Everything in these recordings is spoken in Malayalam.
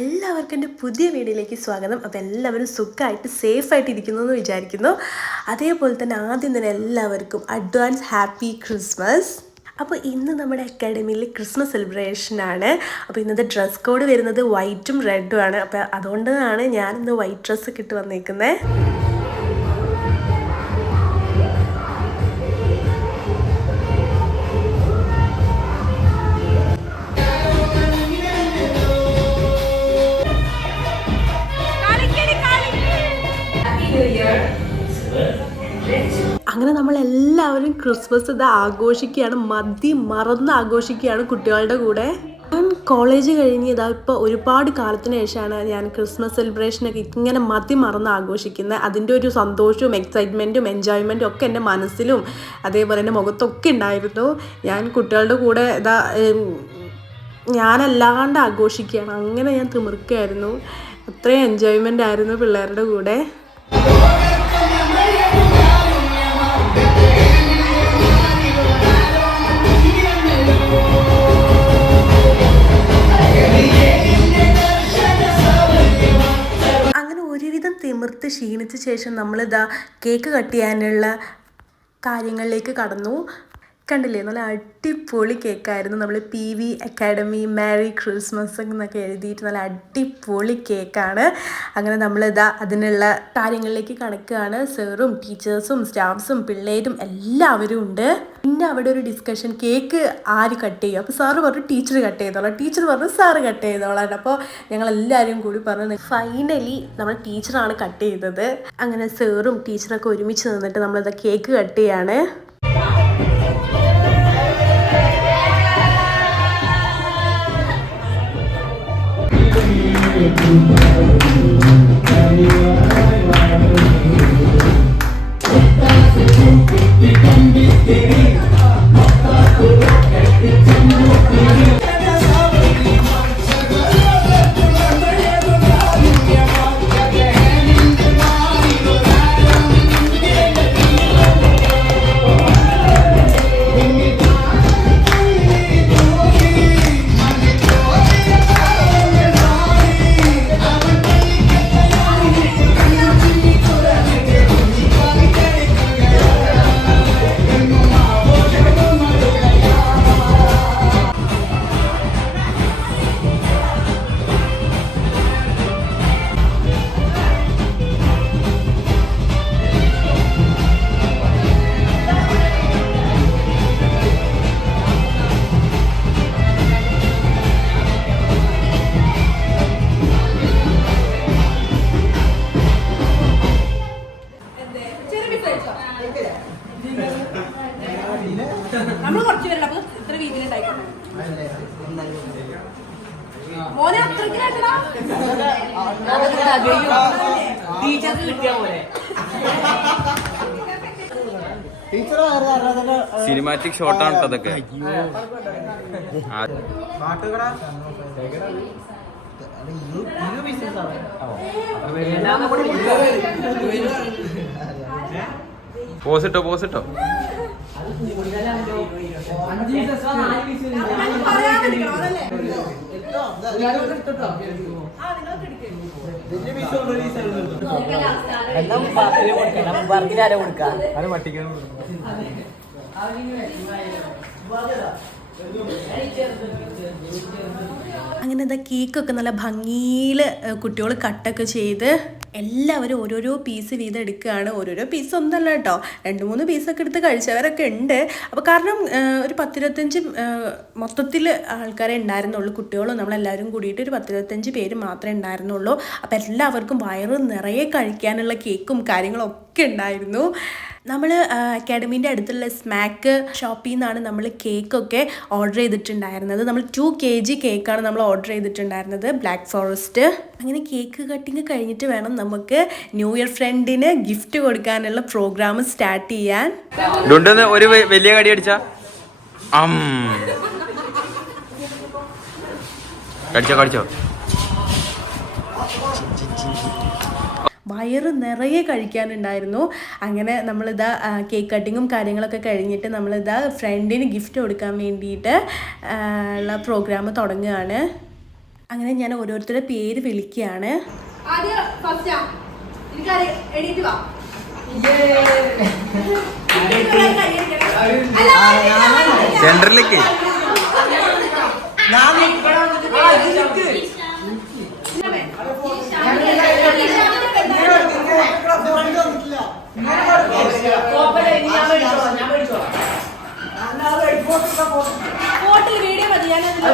എല്ലാവർക്കും എന്റെ പുതിയ വീഡിയോയിലേക്ക് സ്വാഗതം. അപ്പോൾ എല്ലാവരും സുഖമായിട്ട് സേഫായിട്ട് ഇരിക്കുന്നു എന്ന് വിചാരിക്കുന്നു. അതേപോലെ തന്നെ ആദ്യം തന്നെ എല്ലാവർക്കും അഡ്വാൻസ് ഹാപ്പി ക്രിസ്മസ്. അപ്പോൾ ഇന്ന് നമ്മുടെ അക്കാഡമിയിൽ ക്രിസ്മസ് സെലിബ്രേഷനാണ് അപ്പോൾ ഇന്നത്തെ ഡ്രസ് കോഡ് വരുന്നത് വൈറ്റും റെഡും ആണ്. അപ്പോൾ അതുകൊണ്ടാണ് ഞാനിന്ന് വൈറ്റ് ഡ്രസ്സ് ഇട്ട് വന്നേക്കുന്നത് അങ്ങനെ നമ്മൾ എല്ലാവരും ക്രിസ്മസ് ഇത് ആഘോഷിക്കുകയാണ്. മതി മറന്ന് ആഘോഷിക്കുകയാണ് കുട്ടികളുടെ കൂടെ. ഞാൻ കോളേജ് കഴിഞ്ഞ് ഇതാ ഇപ്പോൾ ഒരുപാട് കാലത്തിന് ശേഷമാണ് ഞാൻ ക്രിസ്മസ് സെലിബ്രേഷനൊക്കെ ഇങ്ങനെ മതി മറന്ന് ആഘോഷിക്കുന്നത്. അതിന്റെ ഒരു സന്തോഷവും എക്സൈറ്റ്മെന്റും എൻജോയ്മെന്റും ഒക്കെ എന്റെ മനസ്സിലും അതേപോലെ എന്റെ മുഖത്തൊക്കെ ഉണ്ടായിരുന്നു. ഞാൻ കുട്ടികളുടെ കൂടെ ഇതാ ഞാനല്ലാണ്ട് ആഘോഷിക്കുകയാണ്. അങ്ങനെ ഞാൻ തിമിർക്കുകയായിരുന്നു. അത്രയും എൻജോയ്മെന്റ് ആയിരുന്നു പിള്ളേരുടെ കൂടെ. ക്ഷീണിച്ച ശേഷം നമ്മളിതാ കേക്ക് കട്ട് ചെയ്യാനുള്ള കാര്യങ്ങളിലേക്ക് കടന്നു. കണ്ടില്ലേ? നല്ല അടിപൊളി കേക്കായിരുന്നു. നമ്മൾ P V academy merry Christmas എന്നൊക്കെ എഴുതിയിട്ട് നല്ല അടിപൊളി കേക്കാണ്. അങ്ങനെ നമ്മൾ നമ്മളിതാ അതിനുള്ള കാര്യങ്ങളിലേക്ക് കണക്കുകയാണ് സാറും ടീച്ചേഴ്സും സ്റ്റാഫ്സും പിള്ളേരും എല്ലാവരും ഉണ്ട്. പിന്നെ അവിടെ ഒരു ഡിസ്കഷൻ കേക്ക് ആര് കട്ട് ചെയ്യും? അപ്പോൾ സാറ് പറഞ്ഞു ടീച്ചർ കട്ട് ചെയ്തോളാം. ടീച്ചർ പറഞ്ഞു സാറ് കട്ട് ചെയ്തോളാം. അപ്പോൾ ഞങ്ങൾ എല്ലാവരും കൂടി പറഞ്ഞു ഫൈനലി നമ്മൾ ടീച്ചറാണ് കട്ട് ചെയ്തത്. അങ്ങനെ സാറും ടീച്ചറൊക്കെ ഒരുമിച്ച് നിന്നിട്ട് നമ്മളിതാ കേക്ക് കട്ട് ചെയ്യാണ്. നമ്മൾ സിനിമാറ്റിക് ഷോട്ടാണ് കേട്ടോ അതൊക്കെ. ആ, പോസ് ഇട്ടോ കൊടുക്കാം? അങ്ങനെ കേക്കൊക്കെ നല്ല ഭംഗിയിൽ കുട്ടികൾ കട്ടൊക്കെ ചെയ്ത് എല്ലാവരും ഓരോരോ പീസ് വീതം എടുക്കുകയാണ് ഓരോരോ പീസ് ഒന്നല്ല കേട്ടോ. രണ്ട് മൂന്ന് പീസൊക്കെ എടുത്ത് കഴിച്ചവരൊക്കെ ഉണ്ട്. അപ്പോൾ കാരണം ഒരു പത്തിരുപത്തഞ്ച് മൊത്തത്തിൽ ആൾക്കാരെ ഉണ്ടായിരുന്നുള്ളൂ. കുട്ടികളും നമ്മളെല്ലാവരും കൂടിയിട്ട് ഒരു പത്തിരുപത്തഞ്ച് പേര് മാത്രമേ ഉണ്ടായിരുന്നുള്ളൂ. അപ്പോൾ എല്ലാവർക്കും വയറ് നിറയെ കഴിക്കാനുള്ള കേക്കും കാര്യങ്ങളും ഒക്കെ ഉണ്ടായിരുന്നു. നമ്മൾ അക്കാഡമീന്റെ അടുത്തുള്ള സ്മാക്ക് ഷോപ്പിൽ നിന്നാണ് നമ്മൾ കേക്കൊക്കെ ഓർഡർ ചെയ്തിട്ടുണ്ടായിരുന്നത്. നമ്മൾ ടു കെ ജി കേക്കാണ് നമ്മൾ ഓർഡർ ചെയ്തിട്ടുണ്ടായിരുന്നത് ബ്ലാക്ക് ഫോറസ്റ്റ് അങ്ങനെ കേക്ക് കട്ടിങ് കഴിഞ്ഞിട്ട് വേണം നമുക്ക് ന്യൂ ഇയർ ഫ്രണ്ടിന് ഗിഫ്റ്റ് കൊടുക്കാനുള്ള പ്രോഗ്രാം സ്റ്റാർട്ട് ചെയ്യാൻ. ഒരു വലിയ കടി അടിച്ച? കടിച്ചോ കടിച്ചോ? വയറ് നിറയെ കഴിക്കാനുണ്ടായിരുന്നു. അങ്ങനെ നമ്മളിതാ കേക്ക് കട്ടിങ്ങും കാര്യങ്ങളൊക്കെ കഴിഞ്ഞിട്ട് നമ്മളിതാ ഫ്രണ്ടിന് ഗിഫ്റ്റ് കൊടുക്കാൻ വേണ്ടിയിട്ട് ഉള്ള പ്രോഗ്രാം തുടങ്ങുകയാണ്. അങ്ങനെ ഞാൻ ഓരോരുത്തരുടെ പേര് വിളിക്കുകയാണ്. ആദ്യം ഫസ്റ്റാ എണീറ്റ് വാ. സെന്ററിലേക്ക് ഫോട്ടോ വീഡിയോ മതി ഞാൻ അല്ല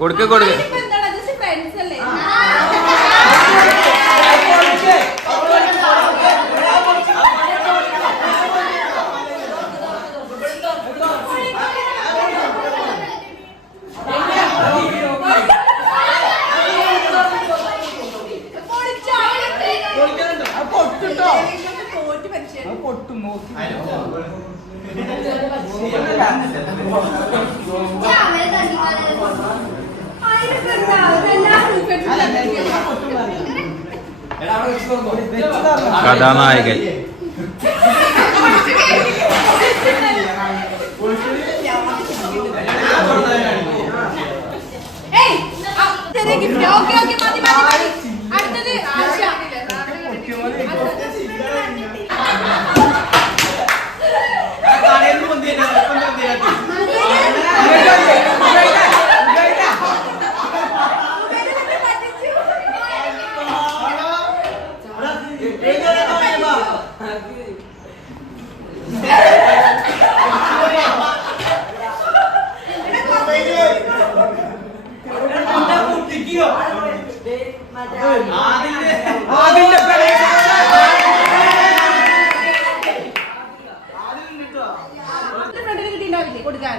കൊടുക്ക കൊടുക്ക. എന്താണ് ജസ്റ്റ് ഫ്രണ്ട്സ് കഥാനായകൻ. ഓക്കെ ഓക്കെ മതി മതി മതി അടുത്തത് ആശ ഫ്രണ്ടിന് കിട്ടിയിട്ടുണ്ടാവില്ലേ കൊടുക്കാൻ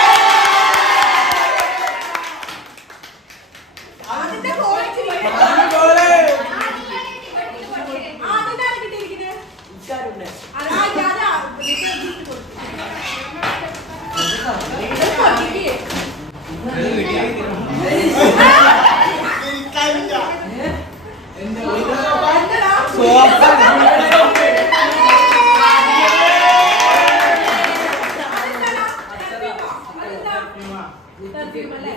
അതിന്റെ quality. അതിന്റെ ആരെ കിട്ടിയിരിക്കുന്നത്? അതാ, ഞാനാ. ഇത് gift കൊടുത്തു. ഇത് പൊട്ടിക്ക്. എന്തെടാ? അതെന്താടാ? perfume ആ? Perfume അല്ലേ?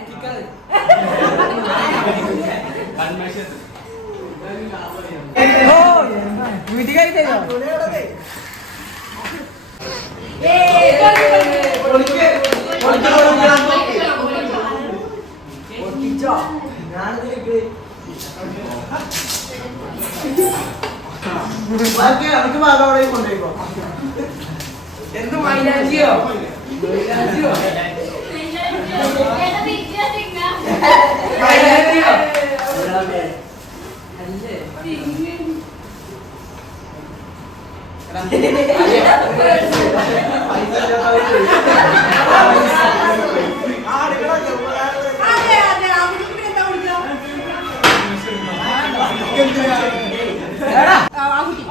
എന്ത് മൈലാഞ്ചിയോ മൈലാഞ്ചിയോ? മൈലാഞ്ചിയോ അതെ അതെ അവർക്ക് പിന്നെ എന്താ കൊടുക്കുക ആ, ആ കുട്ടി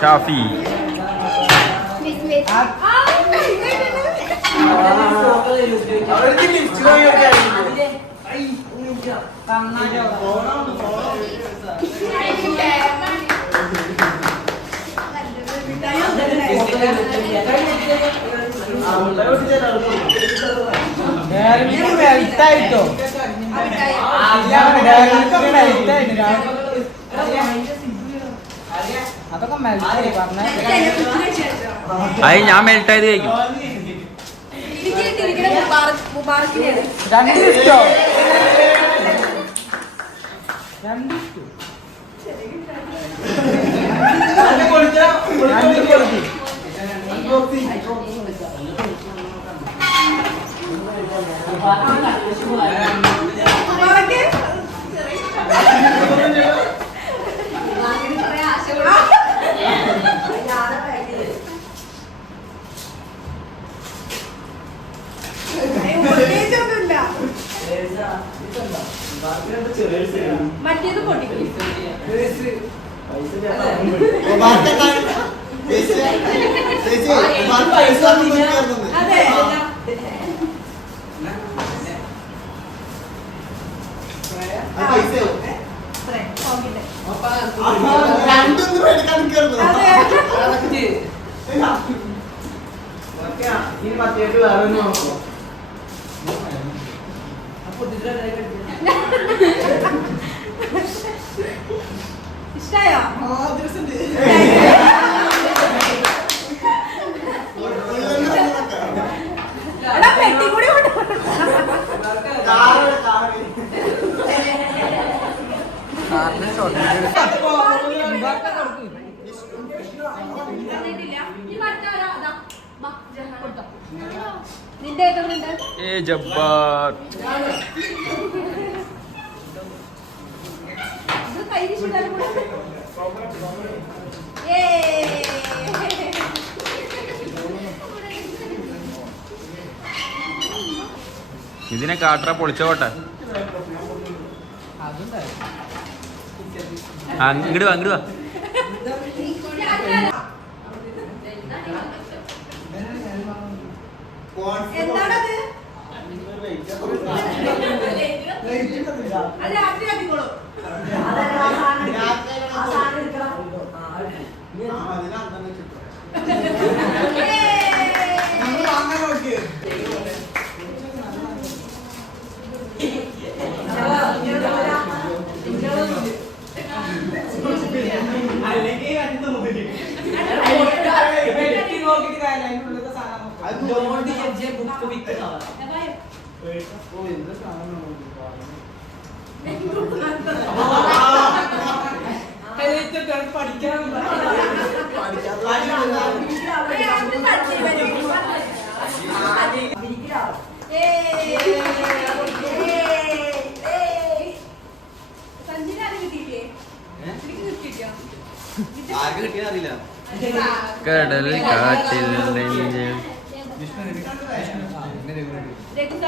ഷാഫി വെൽത്തായിട്ടോ അതൊക്കെ മെൽറ്റായി പറഞ്ഞേ അത് ഞാൻ മെൽറ്റ് ആയത് കഴിക്കും. രണ്ട് ഇഷ്ടോ രണ്ട് ഇഷ്ടം രണ്ട് കൊടുക്കും മുബാറക്ക് ഒന്നുമില്ല മറ്റേത് പൊട്ടിക്കും. അതെ. അത്രേ, പോകില്ലേ. അതെ. ഇഷ്ടായോ എടാ പെട്ടി കൂടി കൊണ്ട് നിന്റെ ഏതൊക്കെ ഉണ്ട് ഏ ജബ്ബാർ ഇത് കയ്യിൽ ചുടാനും കൂടെ ഏയ്. ഇതിനെ കാട്ടറ പൊളിച്ചോട്ടെ. ഇങ്ങോട്ട് വാ ഇങ്ങോട്ട് വാ. എന്താണത്? പഠിക്കാൻ കിട്ടിയെന്നറിയില്ല കടൽ കാറ്റിൽ നെഞ്ച്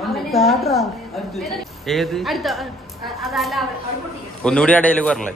പൊട്ടിക്കണം ഒന്നുകൂടി ഇടയിൽ പറഞ്ഞേ.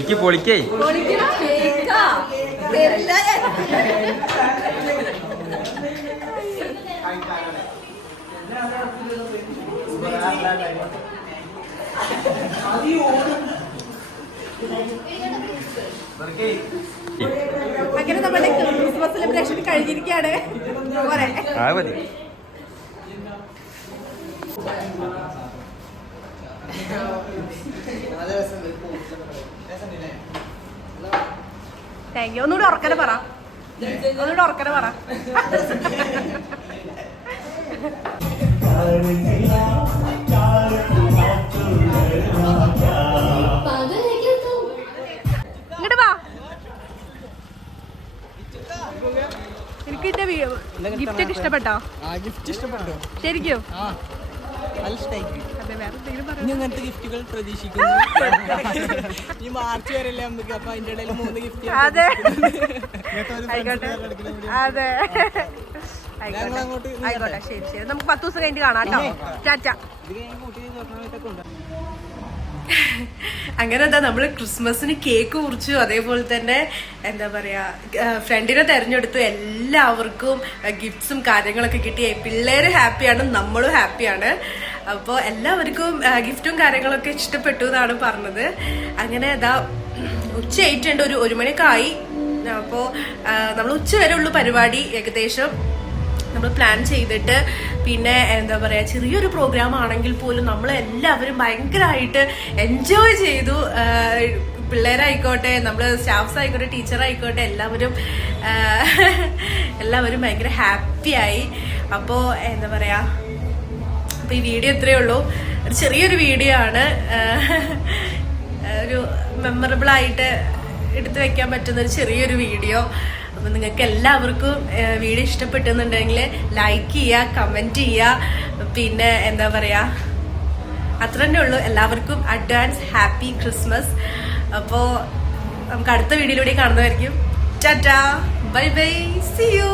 പൊളിക്ക് പൊളിക്കേ. അങ്ങനെ നമ്മുടെ ക്രിസ്മസ് സെലിബ്രേഷൻ കഴിഞ്ഞിരിക്കുകയാണ്. പോരെ. ആ മതി താങ്ക് യു ഒന്നുകൂടെ ഉറക്കനെ പറ. ഒന്നുകൂടെ ഉറക്കനെ പറ. ഇങ്ങോട്ട് വാ. എനിക്ക് എന്റെ ഗിഫ്റ്റ് ഒക്കെ ഇഷ്ടപ്പെട്ടു? ശരിക്കും? അങ്ങനത്തെ ഗിഫ്റ്റുകൾ പ്രതീക്ഷിക്കുന്നു. ഈ മാർച്ച് വരെയല്ലേ നമുക്ക് അപ്പൊ അതിന്റെ ഇടയിൽ മൂന്ന് ഗിഫ്റ്റ് അതെ. അതെ. ആയിക്കോട്ടെ. ശരി ശരി. നമുക്ക് പത്ത് ദിവസം കഴിഞ്ഞിട്ട് കാണാം കേട്ടോ. ഉണ്ട്. അങ്ങനെ എന്താ നമ്മൾ ക്രിസ്മസിന് കേക്ക് മുറിച്ചു അതേപോലെ തന്നെ എന്താ പറയാ ഫ്രണ്ടിനെ തെരഞ്ഞെടുത്തു. എല്ലാവർക്കും ഗിഫ്റ്റ്സും കാര്യങ്ങളൊക്കെ കിട്ടി. പിള്ളേര് ഹാപ്പിയാണ് നമ്മളും ഹാപ്പിയാണ്. അപ്പോൾ എല്ലാവർക്കും ഗിഫ്റ്റും കാര്യങ്ങളൊക്കെ ഇഷ്ടപ്പെട്ടു എന്നാണ് പറഞ്ഞത്. അങ്ങനെ എന്താ ഉച്ചയായിട്ടുണ്ട് ഒരു ഒരു മണിയൊക്കെ ആയി. അപ്പോൾ നമ്മൾ ഉച്ച വരെ ഉള്ളു പരിപാടി ഏകദേശം. നമ്മൾ പ്ലാൻ ചെയ്തിട്ട് പിന്നെ എന്താ പറയാ ചെറിയൊരു പ്രോഗ്രാം ആണെങ്കിൽ പോലും നമ്മൾ എല്ലാവരും ഭയങ്കരമായിട്ട് എൻജോയ് ചെയ്തു പിള്ളേരായിക്കോട്ടെ നമ്മൾ സ്റ്റാഫ്സ് ആയിക്കോട്ടെ ടീച്ചർ ആയിക്കോട്ടെ എല്ലാവരും എല്ലാവരും ഭയങ്കര ഹാപ്പിയായി അപ്പോൾ എന്താ പറയാ അപ്പോൾ ഈ വീഡിയോ ഇത്രയേ ഉള്ളൂ. ഒരു ചെറിയൊരു വീഡിയോ ആണ്. ഒരു മെമ്മറബിൾ ആയിട്ട് എടുത്തു വെക്കാൻ പറ്റുന്ന ഒരു ചെറിയൊരു വീഡിയോ. അപ്പം നിങ്ങൾക്ക് എല്ലാവർക്കും വീഡിയോ ഇഷ്ടപ്പെട്ടുന്നുണ്ടെങ്കിൽ ലൈക്ക് ചെയ്യുക കമന്റ് ചെയ്യുക. പിന്നെ എന്താ പറയുക അത്ര തന്നെ ഉള്ളൂ. എല്ലാവർക്കും അഡ്വാൻസ് ഹാപ്പി ക്രിസ്മസ് അപ്പോൾ നമുക്ക് അടുത്ത വീഡിയോയിലൂടെ കാണുന്നതായിരിക്കും. Tata bye bye see you